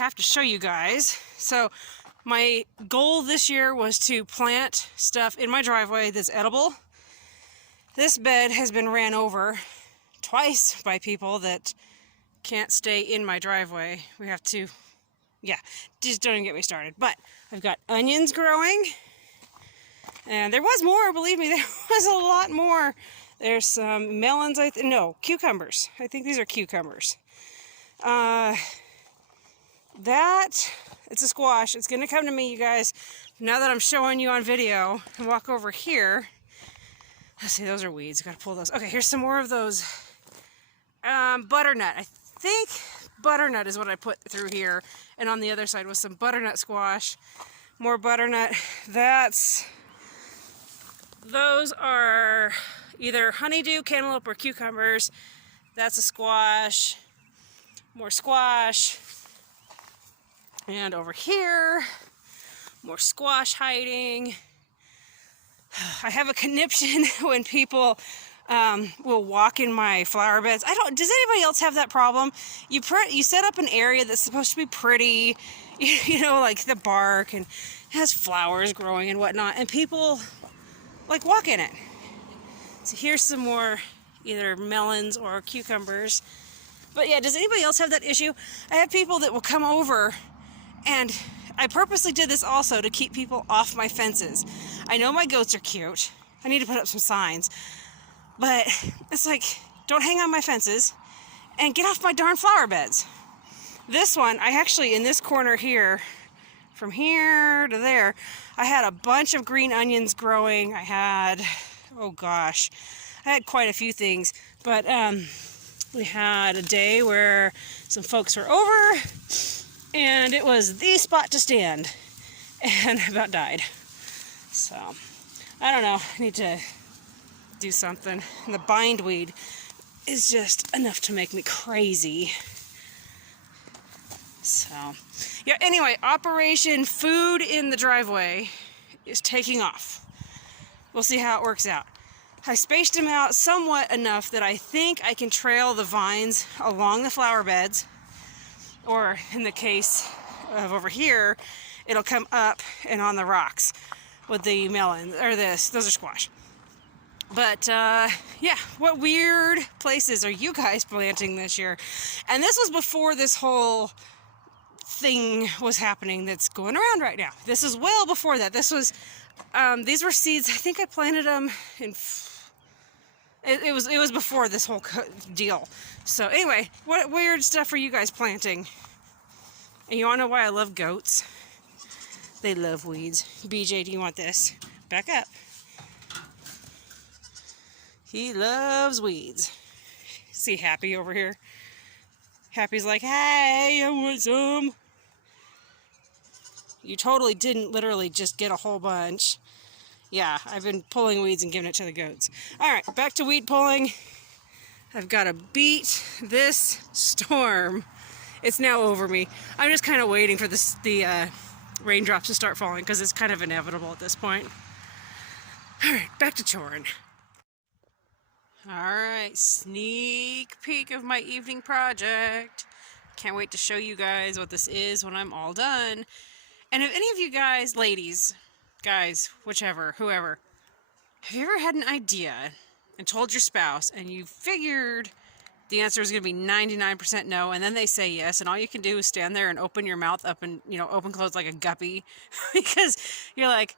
have to show you guys. So my goal this year was to plant stuff in my driveway that's edible. This bed has been ran over twice by people that can't stay in my driveway. We have to, yeah, just don't even get me started. But I've got onions growing, and there was more, believe me, there was a lot more. There's some melons, no, cucumbers. I think these are cucumbers. It's a squash. It's gonna come to me, you guys. Now that I'm showing you on video, and walk over here. Let's see, those are weeds. Gotta pull those. Okay, here's some more of those. Butternut. I think butternut is what I put through here. And on the other side was some butternut squash. More butternut. Those are either honeydew, cantaloupe, or cucumbers. That's a squash. More squash. And over here, more squash hiding. I have a conniption when people will walk in my flower beds. Does anybody else have that problem? You set up an area that's supposed to be pretty, you know, like the bark and has flowers growing and whatnot, and people like walk in it. So here's some more either melons or cucumbers. But yeah, does anybody else have that issue? I have people that will come over, and I purposely did this also to keep people off my fences. I know my goats are cute. I need to put up some signs. But it's like, don't hang on my fences and get off my darn flower beds. This one, I actually, in this corner here, from here to there, I had a bunch of green onions growing. I had, oh gosh, I had quite a few things. But we had a day where some folks were over, and it was the spot to stand, and I about died. So, I don't know, I need to do something. And the bindweed is just enough to make me crazy. So, yeah, anyway, Operation Food in the Driveway is taking off. We'll see how it works out. I spaced them out somewhat enough that I think I can trail the vines along the flower beds, or in the case of over here, it'll come up and on the rocks with the melon, or those are squash. But yeah, what weird places are you guys planting this year? And this was before this whole thing was happening that's going around right now. This is well before that. This was, these were seeds. I think I planted them in, it was before this whole deal. So anyway, what weird stuff are you guys planting? And you wanna know why I love goats? They love weeds. BJ, do you want this? Back up. He loves weeds. See Happy over here? Happy's like, hey, I want some. You totally didn't literally just get a whole bunch. Yeah, I've been pulling weeds and giving it to the goats. All right, back to weed pulling. I've got to beat this storm. It's now over me. I'm just kind of waiting for the raindrops to start falling because it's kind of inevitable at this point. All right, back to choring. All right, sneak peek of my evening project. Can't wait to show you guys what this is when I'm all done. And if any of you guys, ladies, guys, whichever, whoever, have you ever had an idea and told your spouse and you figured the answer is going to be 99% no, and then they say yes, and all you can do is stand there and open your mouth up and, you know, open close like a guppy because you're like,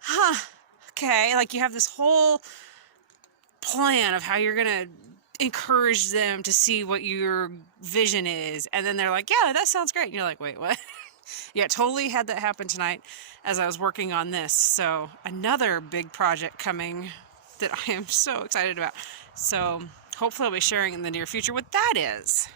huh, okay, like you have this whole plan of how you're going to encourage them to see what your vision is, and then they're like, yeah, that sounds great, and you're like, wait, what? Yeah, totally had that happen tonight as I was working on this. So another big project coming that I am so excited about. So hopefully I'll be sharing in the near future what that is.